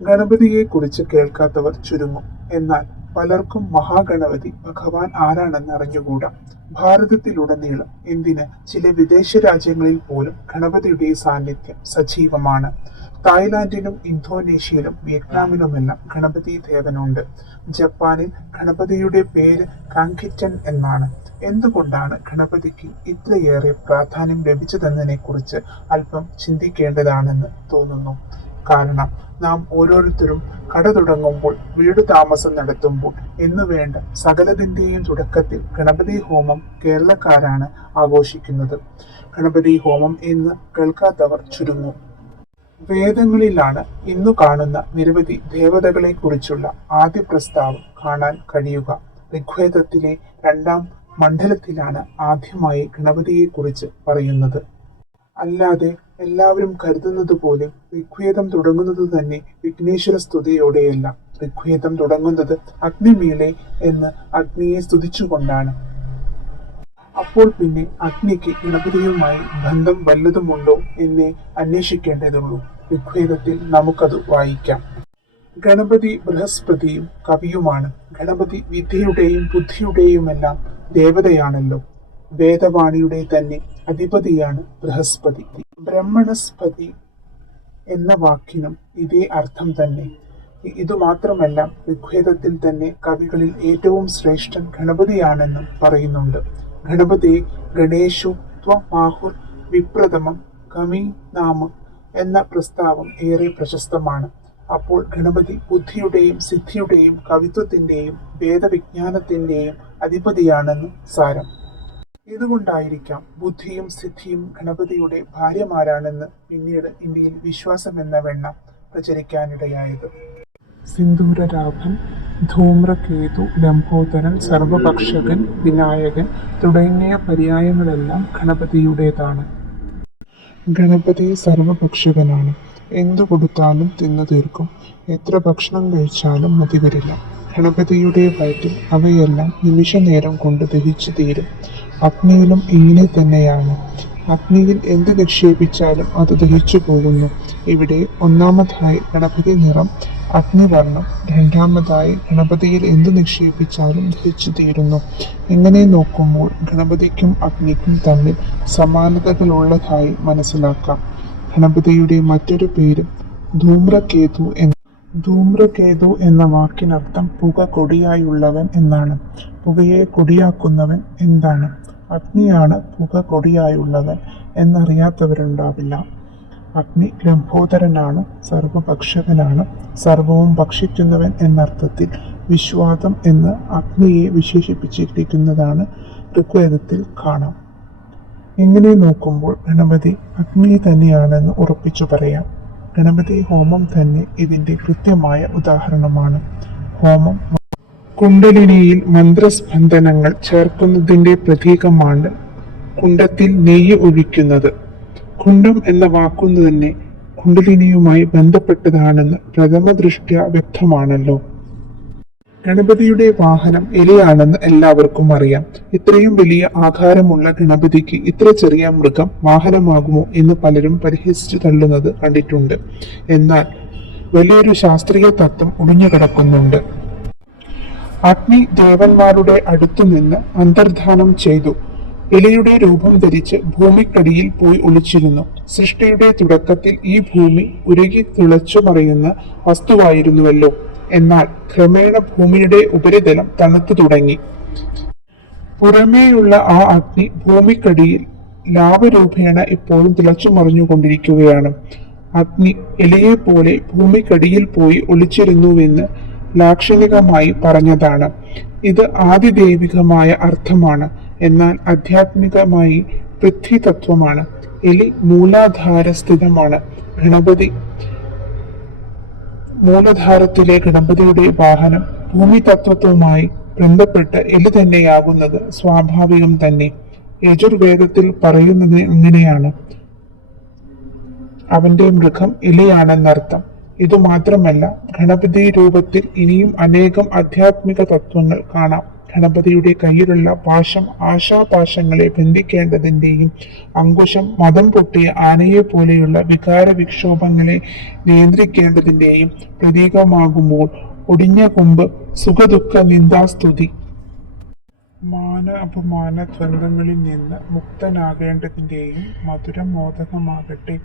ഗണപതിയെക്കുറിച്ച് കേൾക്കാത്തവർ ചുരുങ്ങും. എന്നാൽ പലർക്കും മഹാഗണപതി ഭഗവാൻ ആരാണെന്ന് അറിഞ്ഞുകൂടാ. ഭാരതത്തിലുടനീളം എന്തിന് ചില വിദേശ രാജ്യങ്ങളിൽ പോലും ഗണപതിയുടെ സാന്നിധ്യം സജീവമാണ്. തായ്ലാന്റിലും ഇന്തോനേഷ്യയിലും വിയറ്റ്നാമിലുമെല്ലാം ഗണപതി ദേവനുണ്ട്. ജപ്പാനിൽ ഗണപതിയുടെ പേര് കാങ്കിറ്റൻ എന്നാണ്. എന്തുകൊണ്ടാണ് ഗണപതിക്ക് ഇത്രയേറെ പ്രാധാന്യം ലഭിച്ചതെന്നതിനെക്കുറിച്ച് അല്പം ചിന്തിക്കേണ്ടതാണെന്ന് തോന്നുന്നു. കാരണം നാം ഓരോരുത്തരും കട തുടങ്ങുമ്പോൾ വീട് താമസം നടത്തുമ്പോൾ എന്നു വേണ്ട സകലതിന്റെയും തുടക്കത്തിൽ ഗണപതി ഹോമം കേരളക്കാരാണ് ആഘോഷിക്കുന്നത്. ഗണപതി ഹോമം എന്ന് കേൾക്കാത്തവർ ചുരുങ്ങും. വേദങ്ങളിലാണ് ഇന്നു കാണുന്ന നിരവധി ദേവതകളെ കുറിച്ചുള്ള ആദ്യ പ്രസ്താവം കാണാൻ കഴിയുക. ഋഗ്വേദത്തിലെ രണ്ടാം മണ്ഡലത്തിലാണ് ആദ്യമായി ഗണപതിയെക്കുറിച്ച് പറയുന്നത്. അല്ലാതെ എല്ലാവരും കരുതുന്നത് പോലെ ഋഗ്വേദം തുടങ്ങുന്നത് തന്നെ വിഘ്നേശ്വര സ്തുതിയോടെയല്ല. ഋഗ്വേദം തുടങ്ങുന്നത് അഗ്നിമീളെ എന്ന് അഗ്നിയെ സ്തുതിച്ചുകൊണ്ടാണ്. അപ്പോൾ പിന്നെ അഗ്നിക്ക് ഗണപതിയുമായി ബന്ധം വല്ലതുമുണ്ടോ എന്നെ അന്വേഷിക്കേണ്ടതുള്ളൂ. ഋഗ്വേദത്തിൽ നമുക്കത് വായിക്കാം. ഗണപതി ബൃഹസ്പതിയും കവിയുമാണ്. ഗണപതി വിദ്യയുടെയും ബുദ്ധിയുടെയുമെല്ലാം ദേവതയാണല്ലോ. വേദവാണിയുടെ തന്നെ അധിപതിയാണ് ബൃഹസ്പതി. ബ്രഹ്മണസ്പതി എന്ന വാക്കിനും ഇതേ അർത്ഥം തന്നെ. ഇതുമാത്രമല്ല ഋഗ്വേദത്തിൽ തന്നെ കവികളിൽ ഏറ്റവും ശ്രേഷ്ഠൻ ഗണപതിയാണെന്നും പറയുന്നുണ്ട്. ഗണപതി ഗണേശു ത്വമാഹുർ വിപ്രഥമം കമി നാമം എന്ന പ്രസ്താവം ഏറെ പ്രശസ്തമാണ്. അപ്പോൾ ഗണപതി ബുദ്ധിയുടെയും സിദ്ധിയുടെയും കവിത്വത്തിന്റെയും വേദവിജ്ഞാനത്തിന്റെയും അധിപതിയാണെന്നും സാരം. ഇതുകൊണ്ടായിരിക്കാം ബുദ്ധിയും സിദ്ധിയും ഗണപതിയുടെ ഭാര്യമാരാണെന്ന് പിന്നീട് ഇന്ത്യയിൽ വിശ്വാസമെന്ന വെണ്ണ പ്രചരിക്കാനിടയായത്. സിന്ദൂരരാഭൻ ധൂമ്രകേതു ലംബോദരൻ സർവഭക്ഷകൻ വിനായകൻ തുടങ്ങിയ പര്യായങ്ങളെല്ലാം ഗണപതിയുടേതാണ്. ഗണപതി സർവഭക്ഷകനാണ് എന്തു കൊടുത്താലും തിന്നു തീർക്കും. എത്ര ഭക്ഷണം കഴിച്ചാലും മതി വരില്ല. ഗണപതിയുടെ വയറ്റിൽ അവയെല്ലാം നിമിഷ നേരം കൊണ്ട് ദഹിച്ചു തീരും. അഗ്നിയിലും ഇങ്ങനെ തന്നെയാണ്. അഗ്നിയിൽ എന്ത് നിക്ഷേപിച്ചാലും അത് ദഹിച്ചു പോകുന്നു ഇവിടെ ഒന്നാമതായി ഗണപതി നിറം അഗ്നിവർണം രണ്ടാമതായി ഗണപതിയിൽ എന്ത് നിക്ഷേപിച്ചാലും ദഹിച്ചു തീരുന്നു. ഇങ്ങനെ നോക്കുമ്പോൾ ഗണപതിക്കും അഗ്നിക്കും തമ്മിൽ സമാനതകളുള്ളതായി മനസ്സിലാക്കാം. ഗണപതിയുടെ മറ്റൊരു പേര് ധൂമ്രകേതു എന്ന് ധൂമ്രകേതു എന്ന വാക്കിനർത്ഥം പുക കൊടിയായുള്ളവൻ എന്നാണ്. പുകയെ കൊടിയാക്കുന്നവൻ എന്താണ്? അഗ്നിയാണ് പുക കൊടിയായുള്ളവൻ എന്നറിയാത്തവരുണ്ടാവില്ല. അഗ്നി ലംബോദരനാണ് സർവഭക്ഷകനാണ് സർവവും ഭക്ഷിക്കുന്നവൻ എന്നർത്ഥത്തിൽ വിശ്വാദം എന്ന് അഗ്നിയെ വിശേഷിപ്പിച്ചിരിക്കുന്നതാണ് ഋഗ്വേദത്തിൽ കാണാം. ഇങ്ങനെ നോക്കുമ്പോൾ ഗണപതി അഗ്നി തന്നെയാണെന്ന് ഉറപ്പിച്ചു പറയാം. ഗണപതി ഹോമം തന്നെ ഇതിന്റെ കൃത്യമായ ഉദാഹരണമാണ്. ഹോമം കുണ്ടലിനിയിൽ മന്ത്രസ്പന്ദനങ്ങൾ ചേർക്കുന്നതിന്റെ പ്രതീകമാണ് കുണ്ടത്തിൽ നെയ്യ് ഒഴിക്കുന്നത്. കുണ്ടം എന്ന വാക്കുന്നു തന്നെ കുണ്ടലിനിയുമായി ബന്ധപ്പെട്ടതാണെന്ന് പ്രഥമ ദൃഷ്ട്യ വ്യക്തമാണല്ലോ. ഗണപതിയുടെ വാഹനം എലിയാണെന്ന് എല്ലാവർക്കും അറിയാം. ഇത്രയും വലിയ ആകാരമുള്ള ഗണപതിക്ക് ഇത്ര ചെറിയ മൃഗം വാഹനമാകുമോ എന്ന് പലരും പരിഹസിച്ചു തള്ളുന്നത് കണ്ടിട്ടുണ്ട്. എന്നാൽ വലിയൊരു ശാസ്ത്രീയ തത്വം ഒളിഞ്ഞുകിടക്കുന്നുണ്ട്. അഗ്നി ദേവന്മാരുടെ അടുത്തു നിന്ന് അന്തർധാനം ചെയ്തു. ഇലയുടെ രൂപം ധരിച്ച് ഭൂമിക്കടിയിൽ പോയി ഒളിച്ചിരുന്നു. സൃഷ്ടിയുടെ തുടക്കത്തിൽ ഈ ഭൂമി ഉരുകി തിളച്ചു മറിയുന്ന വസ്തുവായിരുന്നുവല്ലോ. എന്നാൽ ക്രമേണ ഭൂമിയുടെ ഉപരിതലം തണുത്തു തുടങ്ങി. പുറമേയുള്ള ആ അഗ്നി ഭൂമിക്കടിയിൽ ലാഭരൂപേണ ഇപ്പോഴും തിളച്ചു മറിഞ്ഞുകൊണ്ടിരിക്കുകയാണ്. അഗ്നി ഇലയെ പോലെ ഭൂമിക്കടിയിൽ പോയി ഒളിച്ചിരുന്നുവെന്ന് ലാക്ഷണികമായി പറഞ്ഞതാണ്. ഇത് ആദിദൈവികമായ അർത്ഥമാണ്. എന്നാൽ ആധ്യാത്മികമായി പൃഥ്വി തത്വമാണ് എലി മൂലാധാര സ്ഥിതമാണ് ഗണപതി മൂലധാരത്തിലെ ഗണപതിയുടെ വാഹനം ഭൂമി തത്വവുമായി ബന്ധപ്പെട്ട് എലി തന്നെയാകുന്നത് സ്വാഭാവികം തന്നെ. യജുർവേദത്തിൽ പറയുന്നത് ഇങ്ങനെയാണ് അവന്റെ മൃഗം എലിയാണെന്നർത്ഥം. ഇതുമാത്രമല്ല ഗണപതി രൂപത്തിൽ ഇനിയും അനേകം ആധ്യാത്മിക തത്വങ്ങൾ കാണാം. ഗണപതിയുടെ കയ്യിലുള്ള പാശം ആശാപാശങ്ങളെ ബന്ധിക്കേണ്ടതിന്റെയും അങ്കുശം മതം പൊട്ടിയ ആനയെ പോലെയുള്ള വികാര വിക്ഷോഭങ്ങളെ നിയന്ത്രിക്കേണ്ടതിന്റെയും പ്രതീകമാകുമ്പോൾ ഒടിഞ്ഞ കൊമ്പ് സുഖദുഃഖ നിന്ദാസ്തുതി മാന അപമാന ദ്വന്ദ്ങ്ങളിൽ നിന്ന് മുക്തനാകേണ്ടതിന്റെയും മധുരമോദകമാകട്ടെ.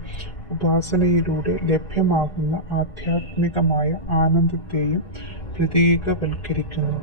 ഉപാസനയിലൂടെ ലഭ്യമാകുന്ന ആധ്യാത്മികമായ ആനന്ദത്തെയും പ്രതീകവൽക്കരിക്കുന്നു